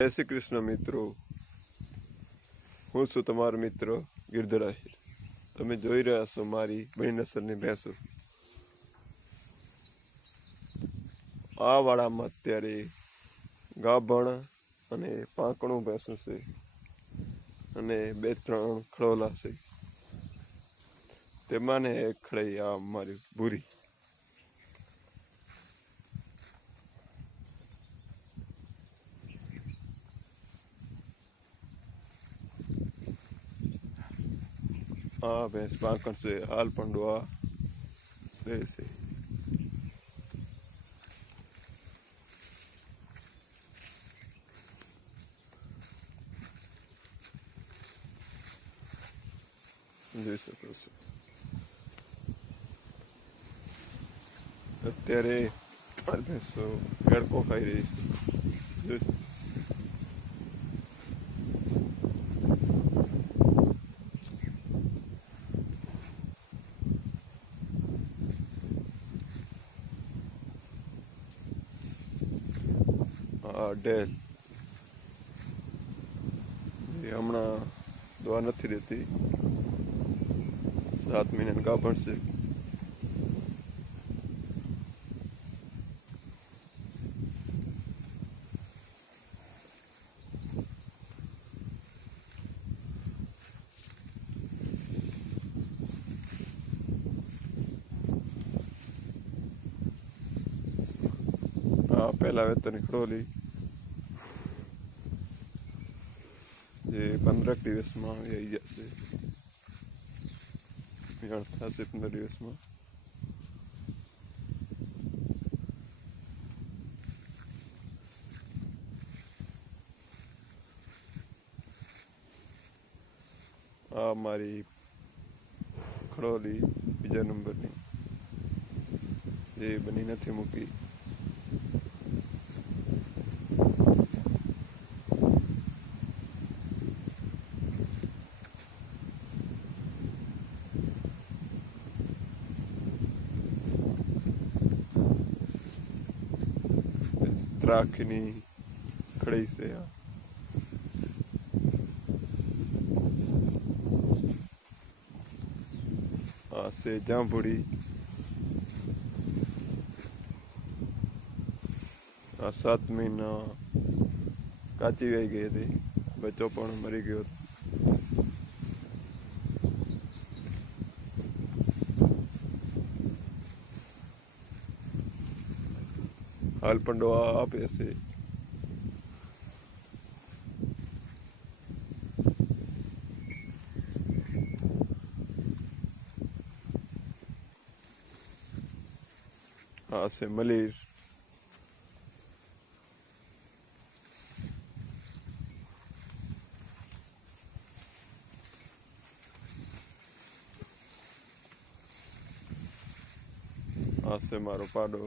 જય શ્રી કૃષ્ણ મિત્રો, હું છું તમારો મિત્ર ગિરધર આહિર. તમે જોઈ રહ્યા છો મારી બની નસલની ભેંસો. આ વાડામાં અત્યારે ગાભણ અને પાંકણું ભેંસું છે અને 2-3 ખડોલા છે. તેમાંને એક ખડાઈ આ મારી ભૂરી. આ ભેંસ પાંકણ છે, હાલ પણ આ દે છે. જોઈ શકો છો અત્યારે આ ભેંસો ગડકો ખાઈ રહી છે. જોઈ ડેલ એ હમણાં દવા નથી દેતી, 7 મહિનાની ગાભણ છે. આ પહેલા વેતરની ખડોલી જે 15 દિવસમાં આવી જશે. થશે 15 દિવસમાં. આ મારી ખડોલી બીજા નંબરની જે બની નથી મૂકી. દ્રાક્ષની ખડી છે. આ છે જાંબુડી. આ 7 મહિના કાચી વહી ગઈ હતી, બચ્ચો પણ મરી ગયો હતો. હાલ પણ દવા આપે છે. આ છે મલીર. આ છે મારો પાડો.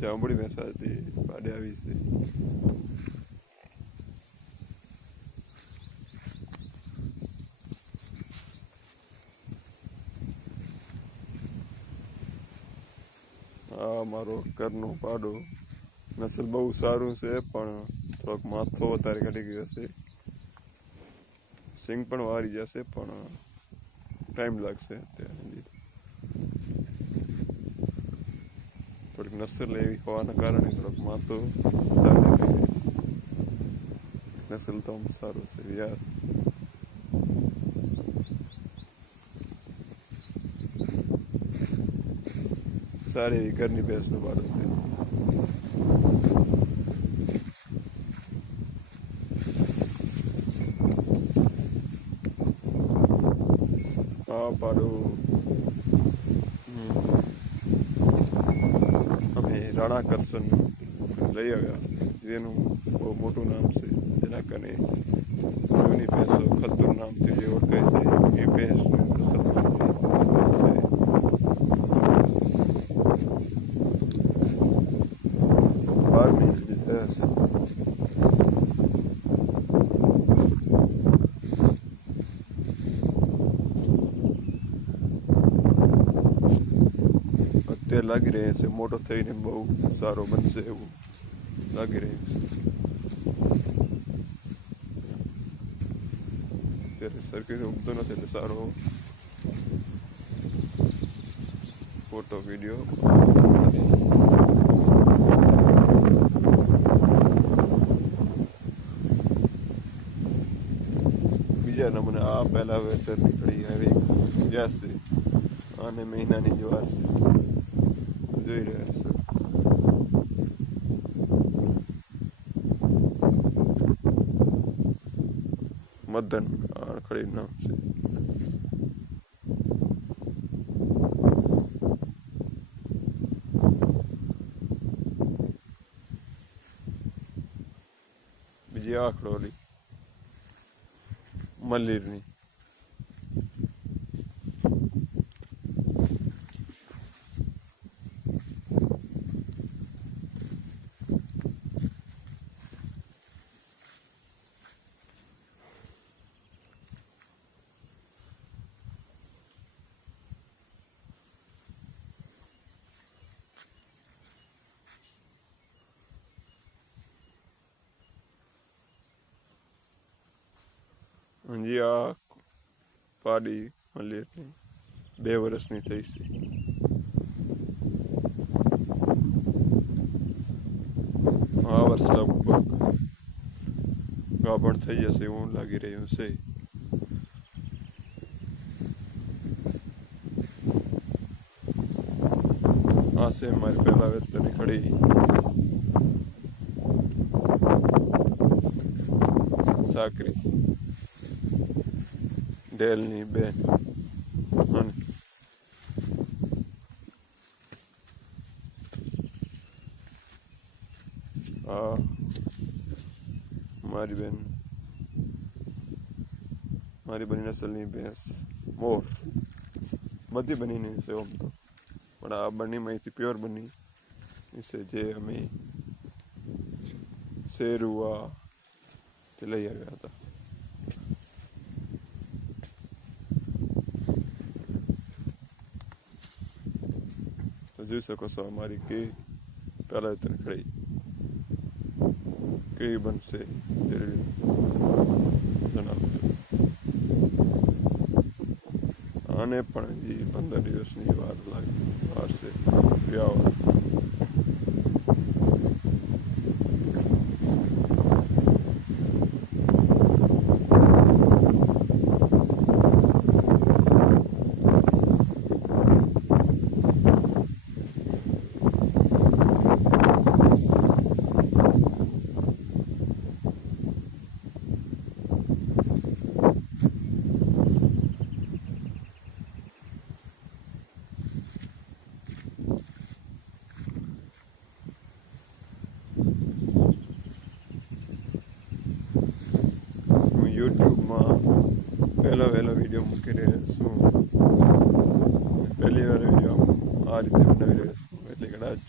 જાંબુડી ભેંસ હતી, પાડે આવી છે. આ મારો ઘરનો પાડો. નસલ બહુ સારું છે, પણ થોડોક માથો વધારે કાઢી ગયો છે. સિંગ પણ વારી જશે, પણ ટાઈમ લાગશે. અત્યારે થોડીક નસલ એવી હોવાના કારણે થોડોક માથો નસલ તો સારું છે યાર. સારી એવી ઘરની ભેંસનો પાડો છે. આ પાડો અમે રાણા કરશન લઈ આવ્યા, જેનું બહુ મોટું નામ છે. જેના કારણે જૂની ભેંસો ખતર નામથી જે ઓળખાય છે એ ભેંસને નસલ છે. તે લાગી રહે છે મોટો થઈને બહુ સારો બનશે એવું લાગી રહ્યું છે ત્યારે સરખી ઉગતો નથી એટલે સારો ફોટો વિડીયો બીજા નંબરે આ પહેલા વેતર નીકળી આવી ગેસ છે અને મહિનાની જ્વાર જોઈ રહ્યા છે મદન આખડી નામ છે બીજી આખડોલી મલ્લીરની હજી આ પાડી મલ્લીરની 2 વર્ષની થઈ છે આ વર્ષ લગભગ ગાભણ થઈ જશે એવું લાગી રહ્યું છે આ છે મારી પહેલા વેતરની ખડી સાકરી ડેલની બેન અને આ મારી બેન મારી બની નસલની ભેંસ મોર બધી બનીની છે આમ તો પણ આ બની માહિતી પ્યોર બની છે જે અમે શેરુઆ તે લઈ આવ્યા હતા જોઈ શકો છો અમારી કે પહેલા તને ખડી કેવી બનશે જણાવજો આને પણ હજી 15 દિવસની વાર છે વ્યાવા યુટ્યુબમાં વહેલો વિડીયો મૂકી રહ્યો છું પહેલી વાર વિડીયો આ રીતે બનાવી રહ્યો છું એટલે કદાચ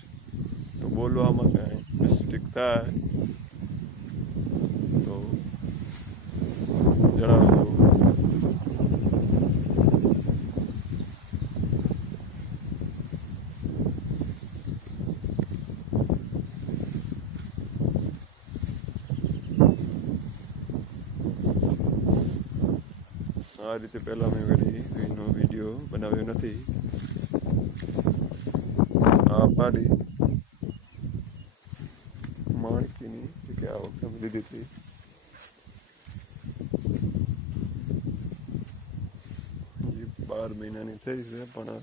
તો બોલવામાં કાંઈ મિસ્ટેક થાય તો જણાવજો આ રીતે પહેલાં મેં એનો વિડીયો બનાવ્યો નથી આ પાડી માણકીની કે આ વખતે લીધી હતી હજી 12 મહિનાની થઈ છે પણ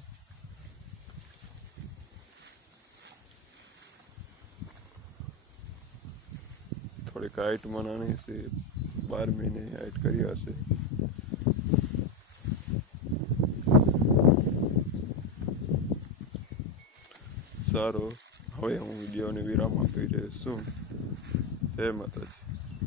થોડીક હાઈટમાં નાની છે 12 મહિને હાઈટ કરી હશે સારો હવે હું વિડીયોને વિરામ આપી રહ્યો છું જય માતાજી